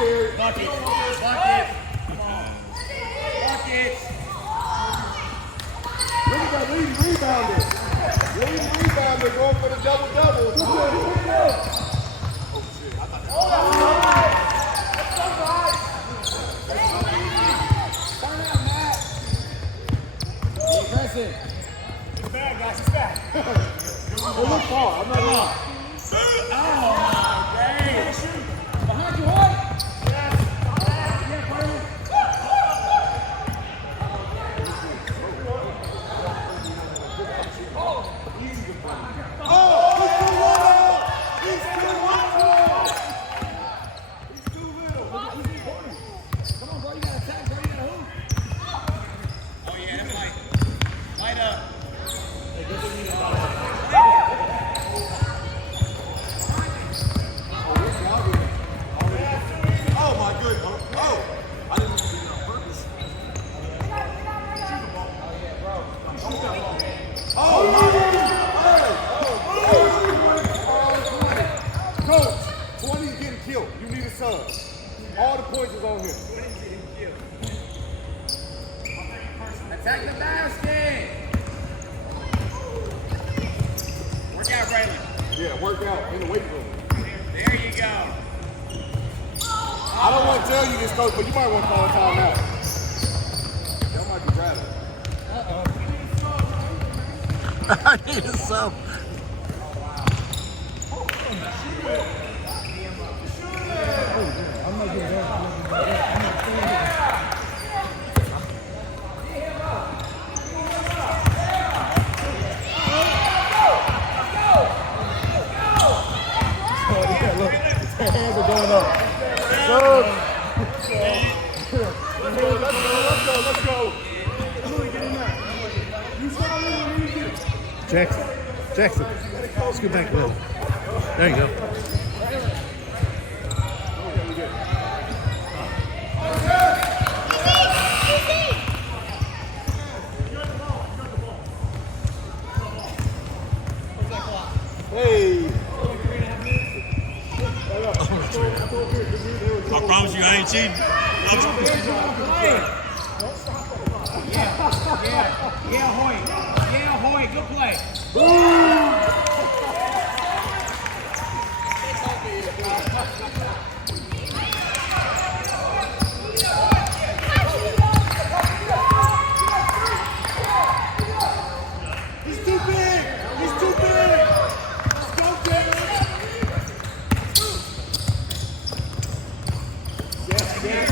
scared. Bucket. Come on. Bucket. Look at that leading rebounder. Leading rebounder going for the double-double. Oh, shit. I thought that was Aggressive. It's bad, guys. It's bad. It looked far. I'm not wrong. Oh, great. Behind you, Hoy. Yes. Yeah, Brandon. He's too little. Come on, bro. You got to attack, bro. You got to hoop. Oh yeah, that's light. Light up. Oh my goodness. Oh, I didn't do it on purpose. Oh my goodness. Coach, 20 is getting killed. You need a sub. All the points is on him. Attack the basket. Work out, Braylon. Yeah, work out in the weight room. There you go. I don't want to tell you this, coach, but you might want to call a timeout. That might be rather. I need a sub. Look, his hands are going up. Let's go. Jackson. Let's go back there. There you go. Hey. I promise you, I ain't cheating. Yeah, Hoy. Yeah, Hoy. Good play. He's too big. He's too big. Let's go, Taylor. Yes.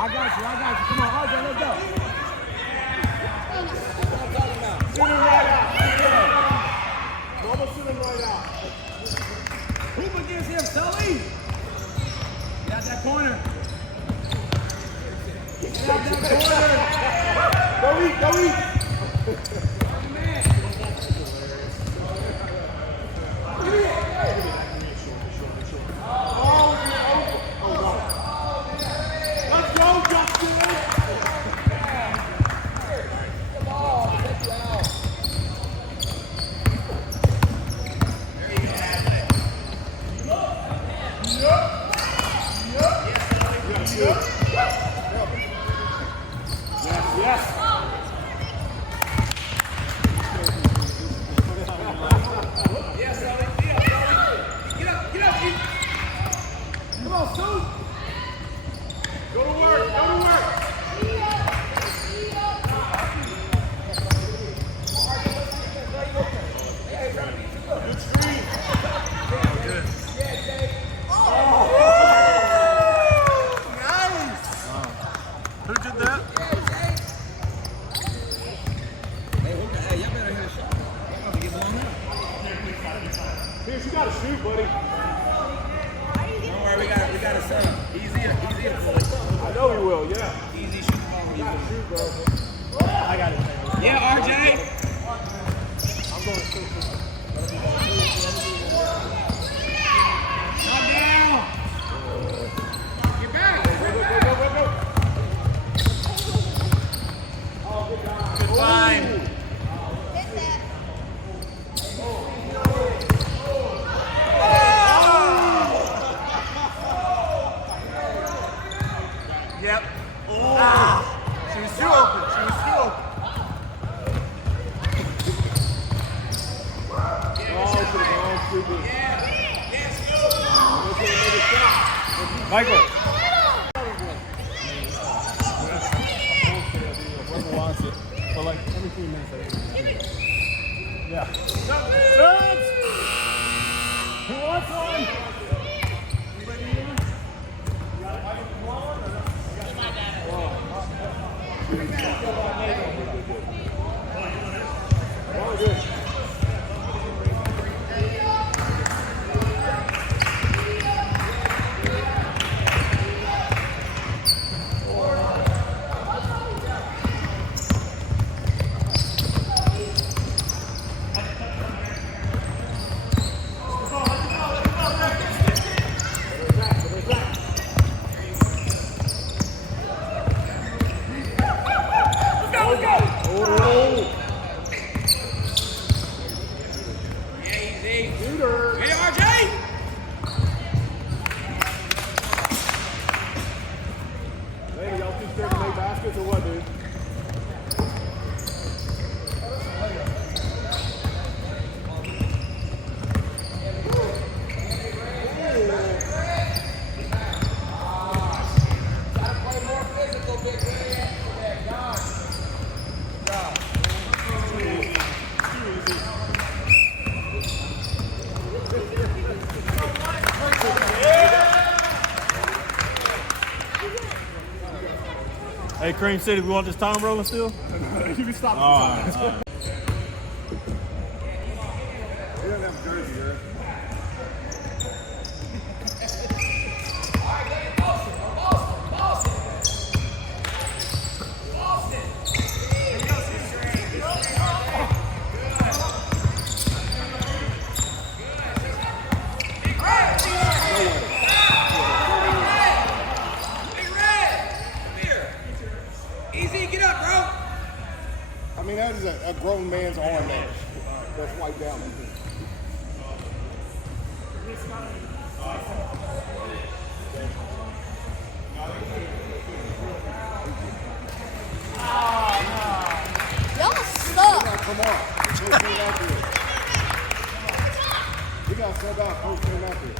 I got you. Come on, RJ, let's go. Sit him right out. Mama, sit him right out. Hoop against him, Sully. Get out that corner. Get out that corner. Go eat. Let's go, Justin. Julius, you gotta shoot, buddy. Don't worry, we got a son. Easy to play. I know he will, yeah. Easy shoot ball. You gotta shoot, bro. I got it. Yeah, RJ. I'm going to shoot. Calm down. Get back. Go. Good line. Yep. She was too open. Michael. Whoever wants it. For like every 3 minutes. Yeah. Who wants one? Hey, Cream City, we want this time rolling still? You can stop. All right. He doesn't have a jersey, here. I mean, that is a grown man's arm that's wiped down. Y'all suck. Come on. Coach came out there. We got sent out. Coach came out there.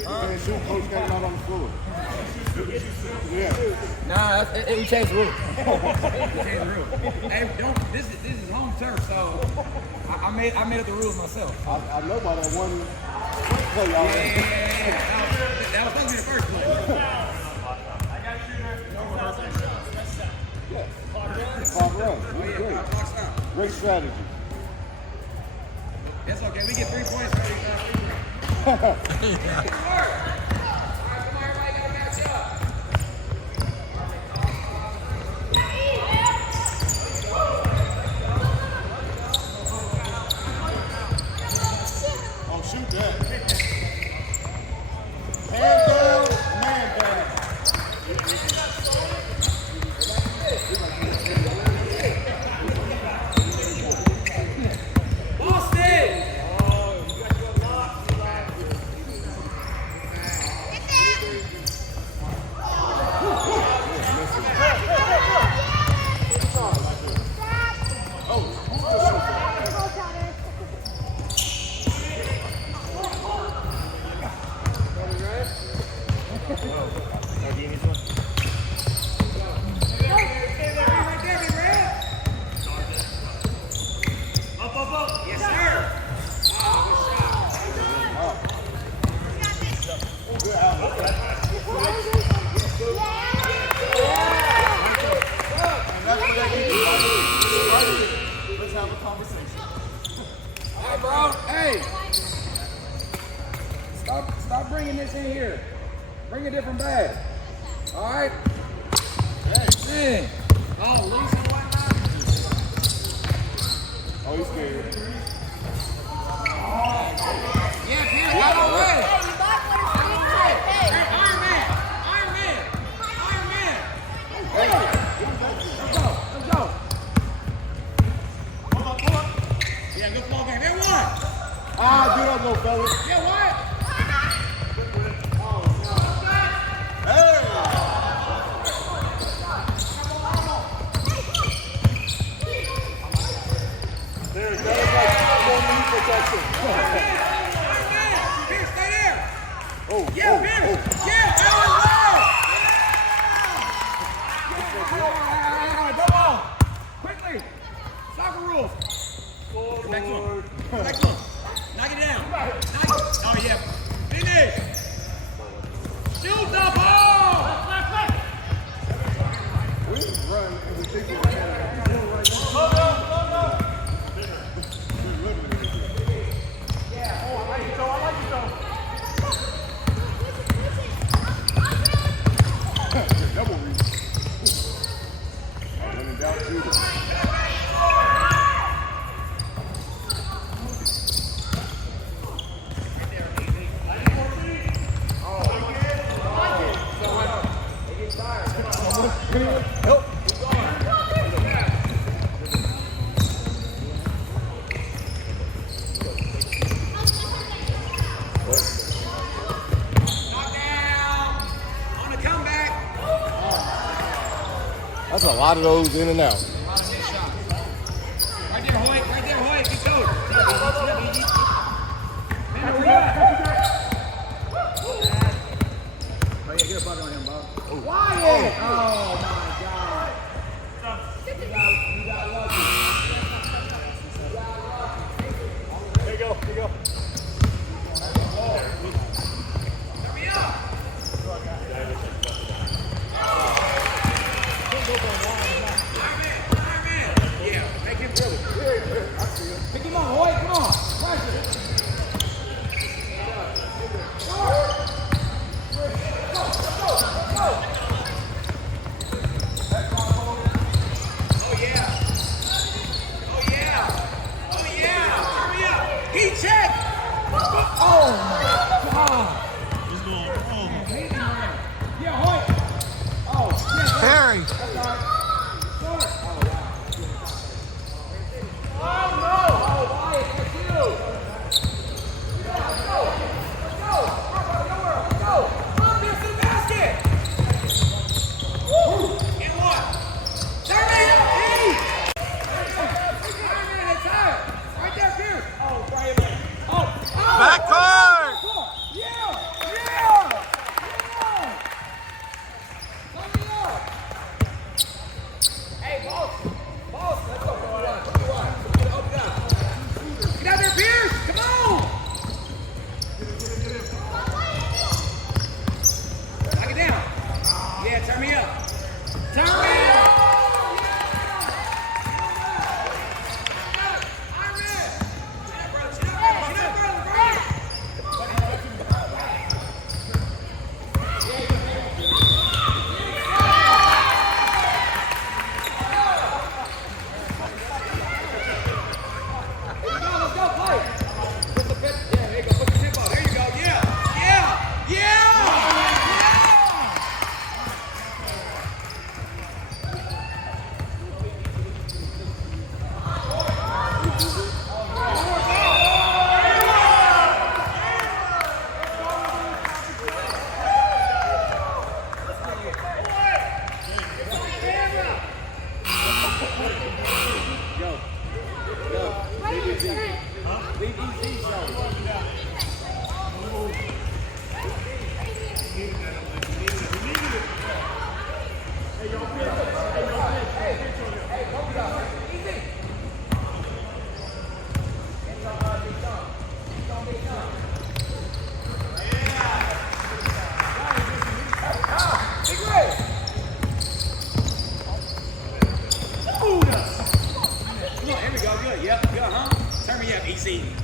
And shoot, coach came out on the floor. Yeah. Nah, we changed the rule. We changed the rule. Hey, this is home turf, so I made up the rules myself. I know about that one play y'all had. Yeah. That was supposed to be the first play. Clock run. It was great. Great strategy. That's okay. We get 3 points for every Oh, shoot that. Hand down, man down. Stop bringing this in here. Bring a different bag. All right? Man. Oh, Lisa. Oh, he's scared. Yeah, Pierce, got away. You might want to see that. Hey. Iron Man. Let's go. Yeah, good ball game. They won. Ah, get up, little fella. Yeah, what? There, that was like 4 minutes protection. Pierce, stay there. Oh, Yeah, oh, Pierce. oh. Yeah, Ellen Love. Come on. Quickly. Soccer rules. Get back to him. Get back to him. Knock it down. Oh, yeah. Finish. Shoot the ball. We run and we think we're double reach. Running down Judah. On the comeback. That's a lot of those in and out. Right there, Hoyt. Good coach. Man, where you at? Oh, yeah, get a bucket on him, Bob. Wyatt! Oh, my God. You got lucky. Here you go. Let me up. Iron Man. Yeah, make him throw it. Pick him on, Hoyt. Come on. Pressure. Oh, yeah. Hurry up. He checked. Oh, my God. What's going on? Yeah, Hoyt. Oh, yeah. Harry. Backcourt. Hey, boss, let's go. Get out there, Pierce. Come on. Knock it down. Yeah, turn me up. Turn me up.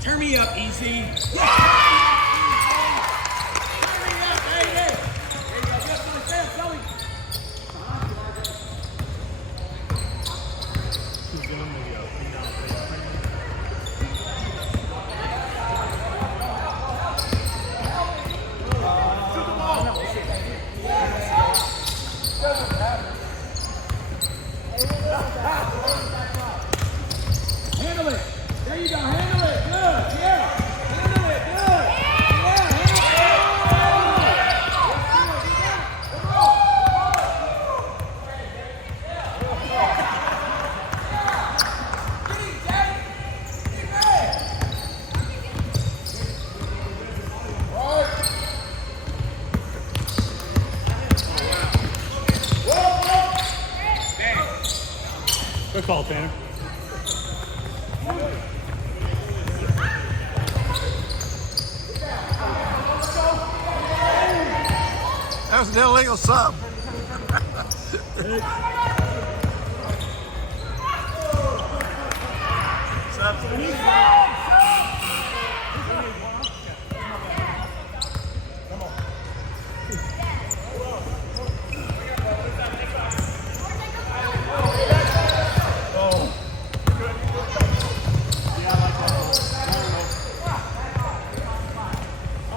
Turn me up, EC. call, Tanner. That was an illegal sub.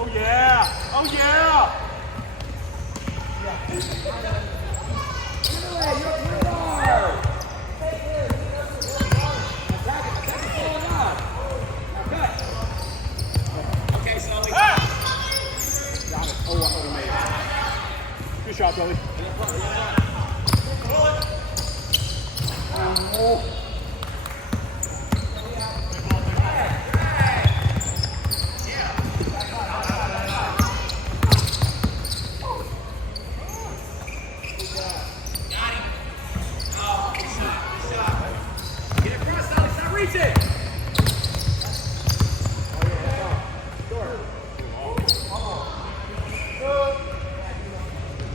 Oh yeah! Oh yeah! Okay, Sully. Got it. Oh, I would have made it. Good shot, Billy. Get across, Sully. Stop reaching.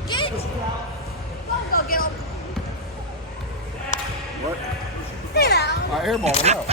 Get. Go get him. What? Sit down. I airball him out.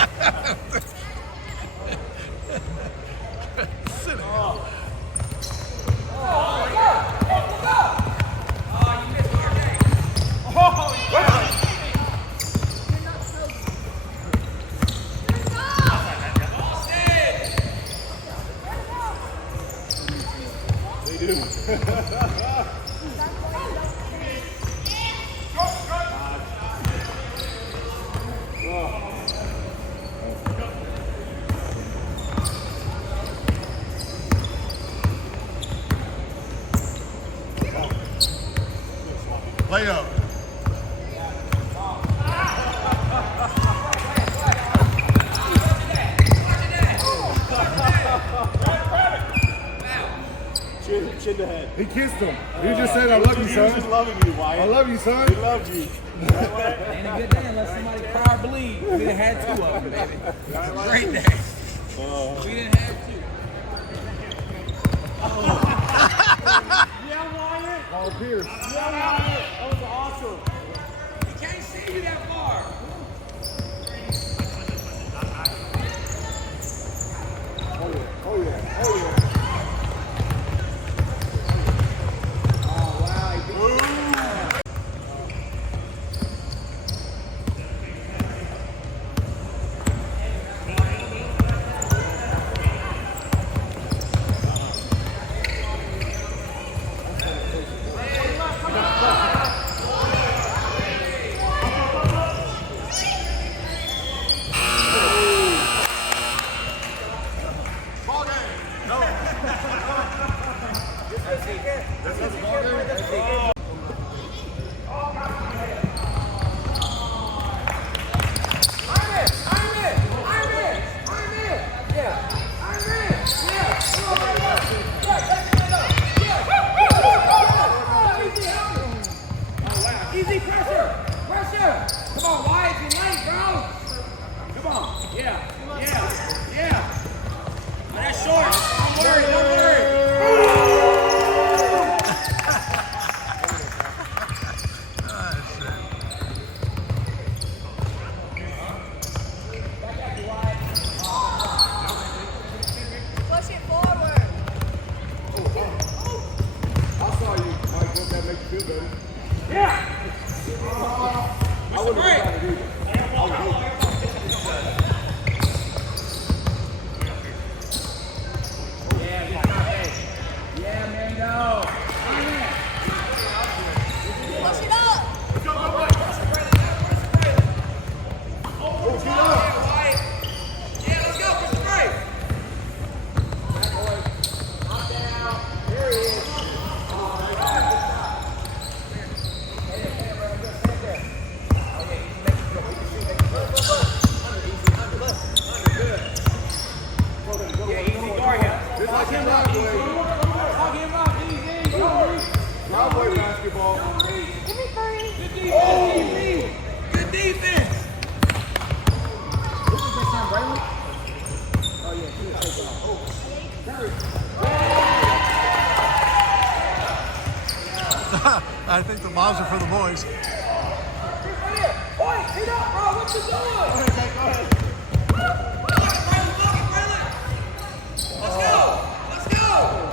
Layup. Chin to head. He kissed him. He just said, I love you, He was just son. loving you, Wyatt. I love you, son. He loved you. Ain't a good day unless somebody cry or bleed. We done had two of them, baby. Great day. We didn't have two. Yeah, Wyatt. Paul Pierce. Yeah, Wyatt. That was awesome. He can't see you that far. Oh, yeah. Oh, yeah. Oh, yeah. Easy pressure. Pressure. Come on, Wyatt, you're late, bro. Come on. Yeah. Yeah. Yeah. Oh, that's short. Don't worry. Don't worry. Push it forward. I saw you. Mike, don't that make you feel better? Yeah. I wouldn't have tried to do that. I would hope. Yeah, man, go. Push it up. Yeah, let's go, Christopher. Broadway basketball. Give me three. Good defense. I think the balls are for the boys. Point, hit up, bro. What you doing? Let's go! Let's go!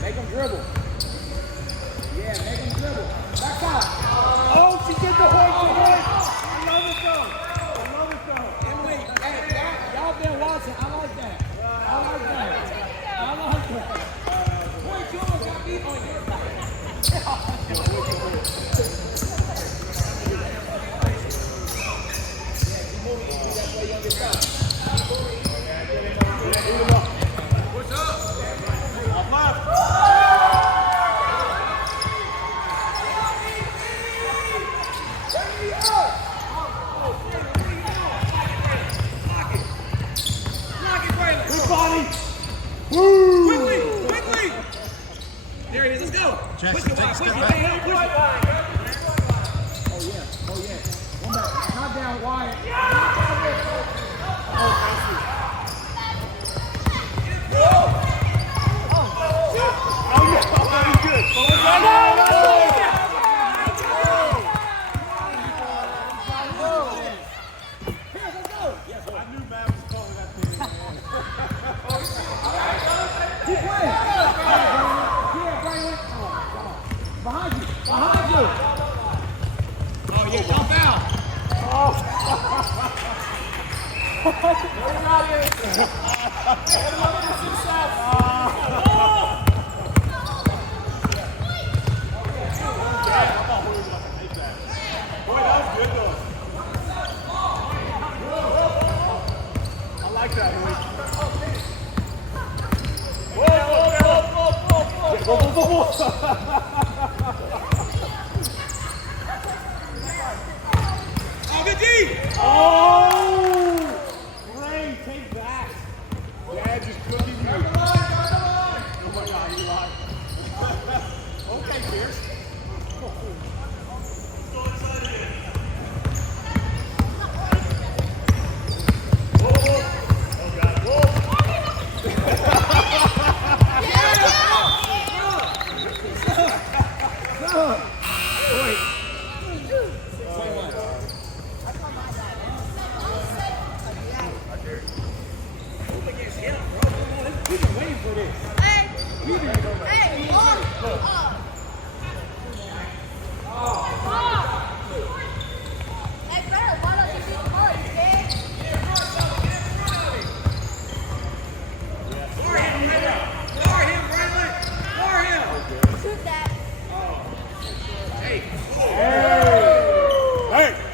Make him dribble. Yeah, make him dribble. Backside. Oh, she did the horse. I love it though. I love it though. Emily, hey, y'all been watching. I like that. I like that. I like that. Boy, you almost got beat on your What's up? Quickly! There it is, let's go! Jackson, Push it take a wide, step push it, back. hey, push it. Oh yeah. One back. Not down wide. Behind you! Oh yeah, don't foul! Boy, that was good though. I like that, Louis. Whoa. Oh, good D! Oh! Ray, take that. Dad just cooking you. Oh my God, you lied. Okay, Pierce. We've been waiting for this. Hey, Hey, better why don't you shoot first, kid? For him, Bradley! For him! Shoot that. Hey,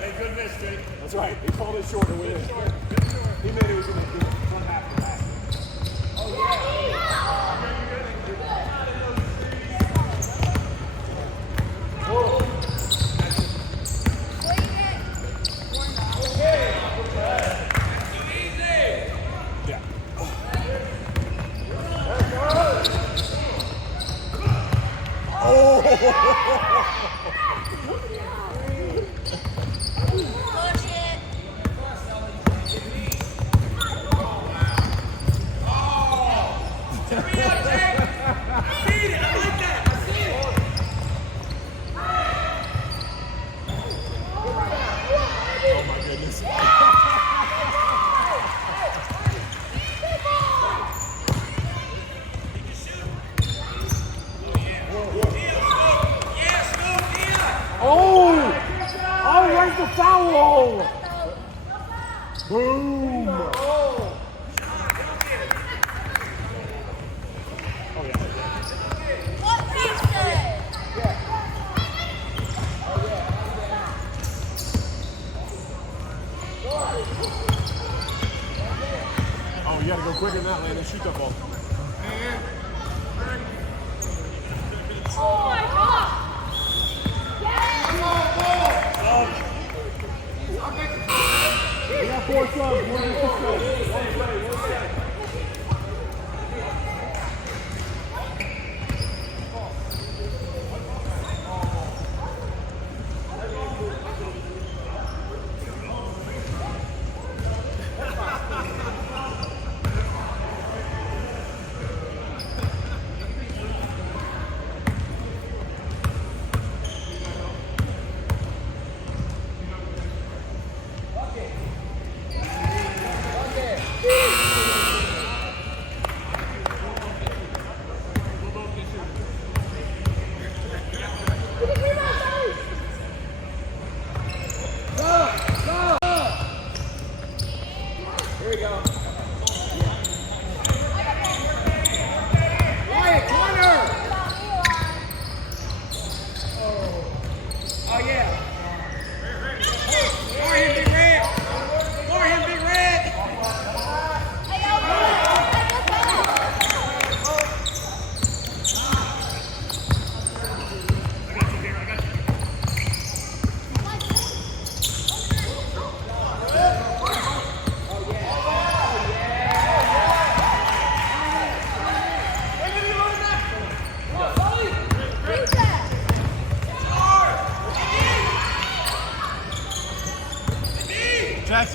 Hey, good miss, Jake. That's right. He called it short to win it. He made it was going to do it front half to back. Where you at? Yeah. Push it. feed it! I like that! I see it! Oh my goodness. Oh! Oh, where's the foul? Boom! What piece it? Oh, you gotta go quicker than that, Landon. Shoot that ball. Oh my God!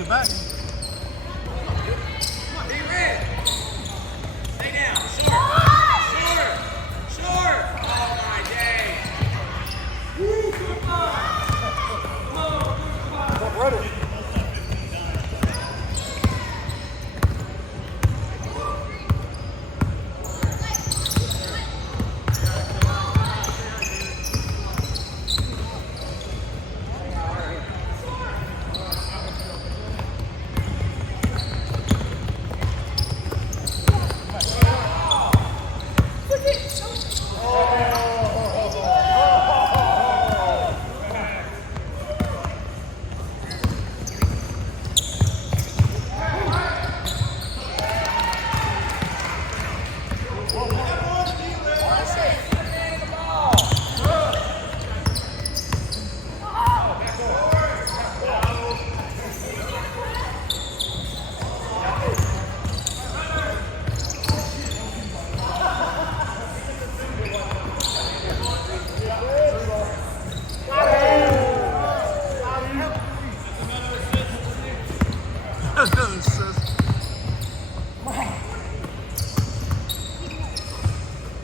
it back. Be red. Stay down. Short. Short. Oh my day.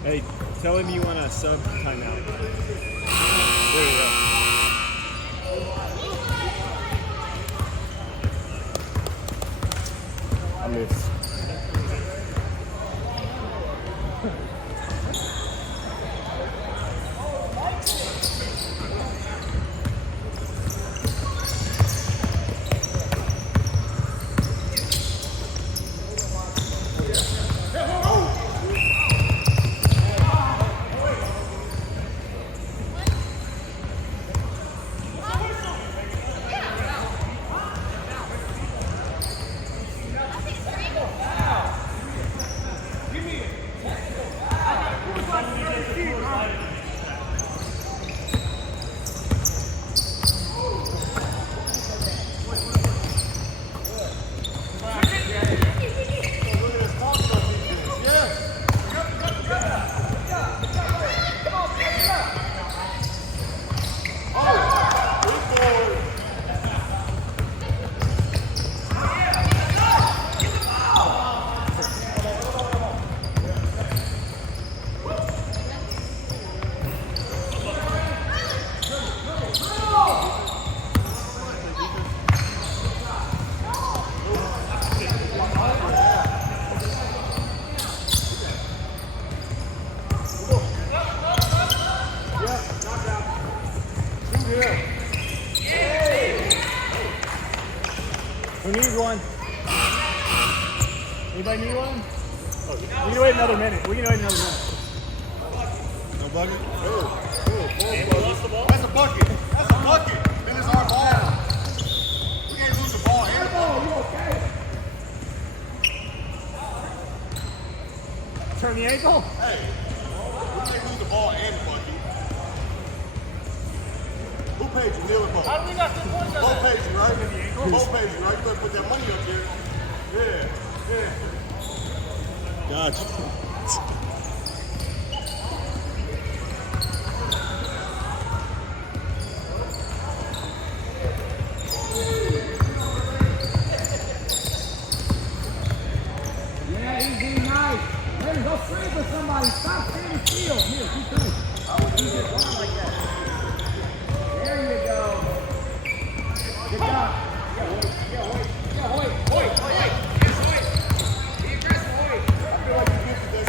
Hey, tell him you want a sub timeout. There you go. I miss. Who needs one? Anybody need one? Oh, we can wait another minute. We can wait another minute. No bucket? That's a bucket. That's a bucket. Then it's our ball. We can't lose the ball and the ball. Turn the ankle? Hey, we can't lose the ball and the bucket. Who paid you? Neil and Bo? How do we got 3 points on Bo that? paid you, right? Bo paid you, right? You better put that money up there. Yeah. Gotcha. Yeah, easy, nice. Hey, go screen for somebody. Stop standing still. Here, keep doing it. You just run like that. There you go. Good job. Hoy. Be aggressive, Hoy. I feel like you gifted that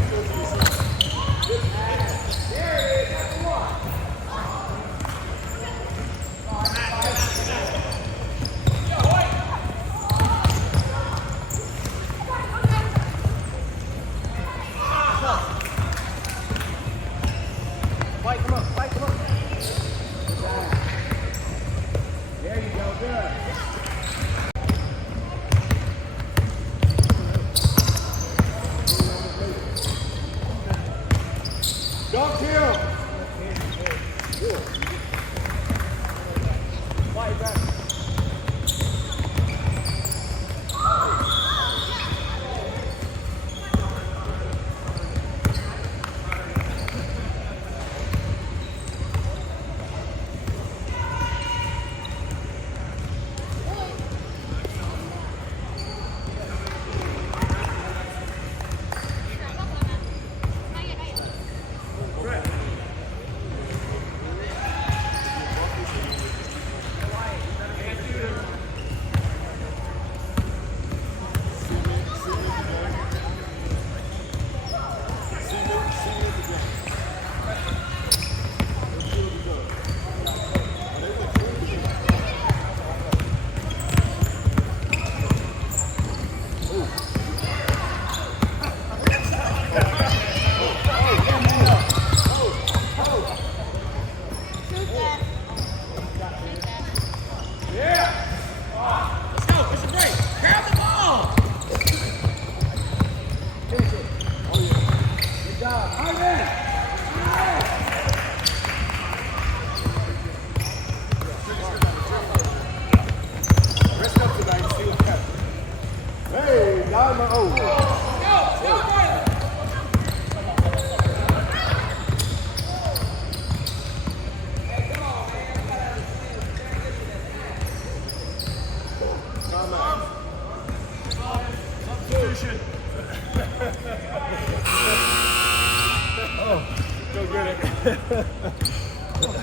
I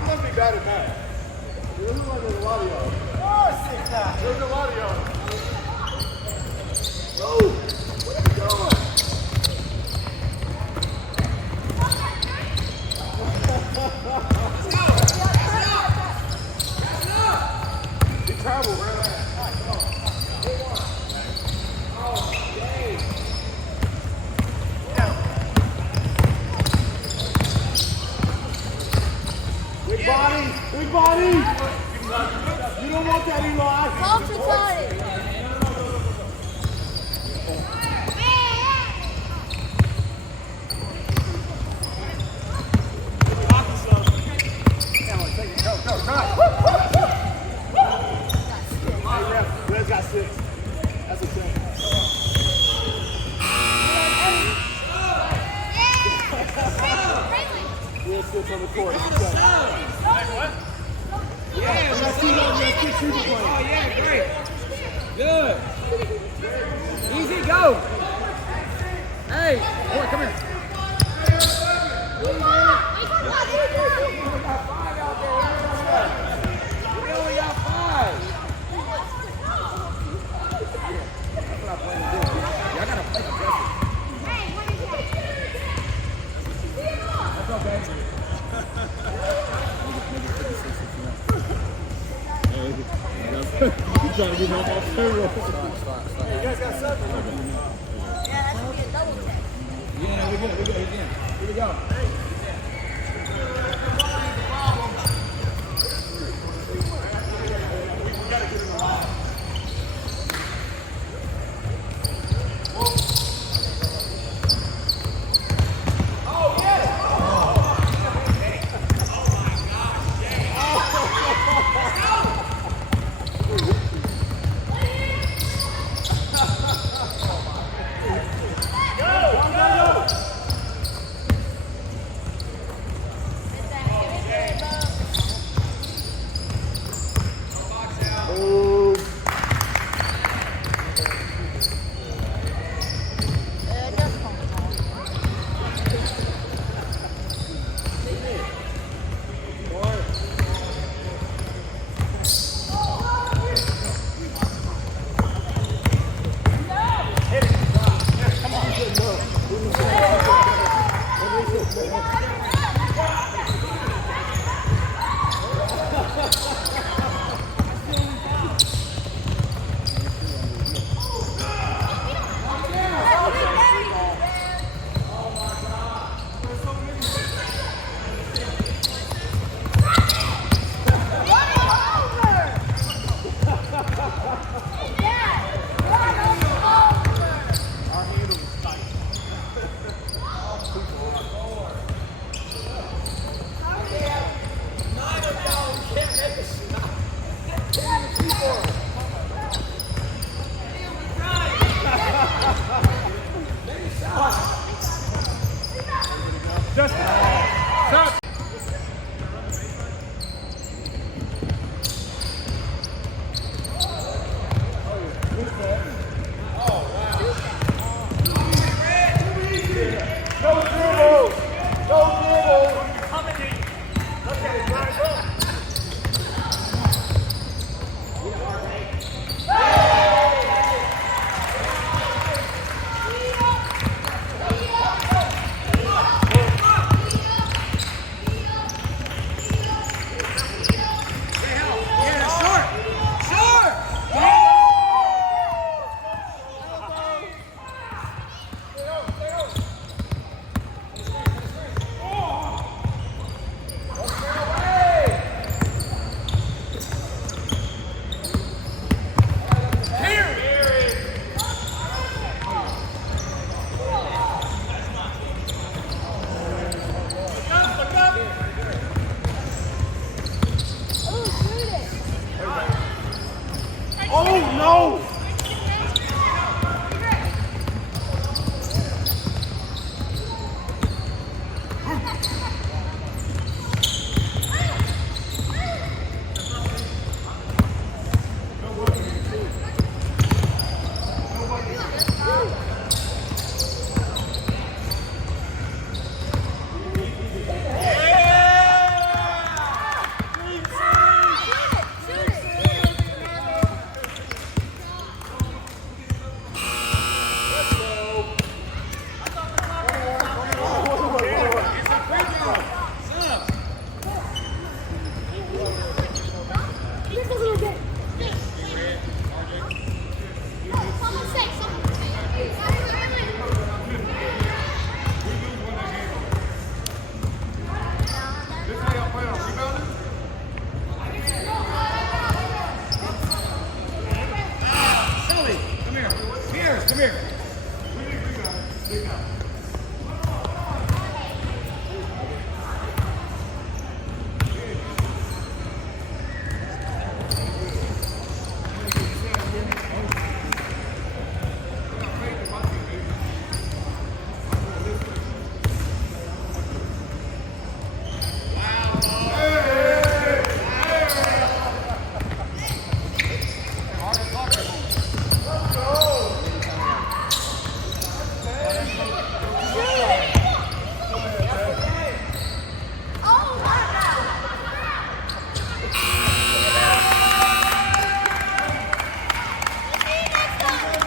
must be bad at math. It looks like there's a lot of y'all. There's a lot of y'all. Oh, what are you doing? He traveled, man. Big body, big body. You don't want that, Eli. Come to Tony. Red's got 6. That's a 10. Red sits on the court. Yeah, let's see that kick shooting play. Oh, yeah, great. Good. Easy, go. Hey, boy, come here. We got 5 out there. We only got 5. That's what I plan to do. Yeah, I got to play aggressive. That's okay. You trying to get him off payroll? You guys got 7. Yeah, that should be a double check. Yeah, we're good, again. Here we go. Just stop.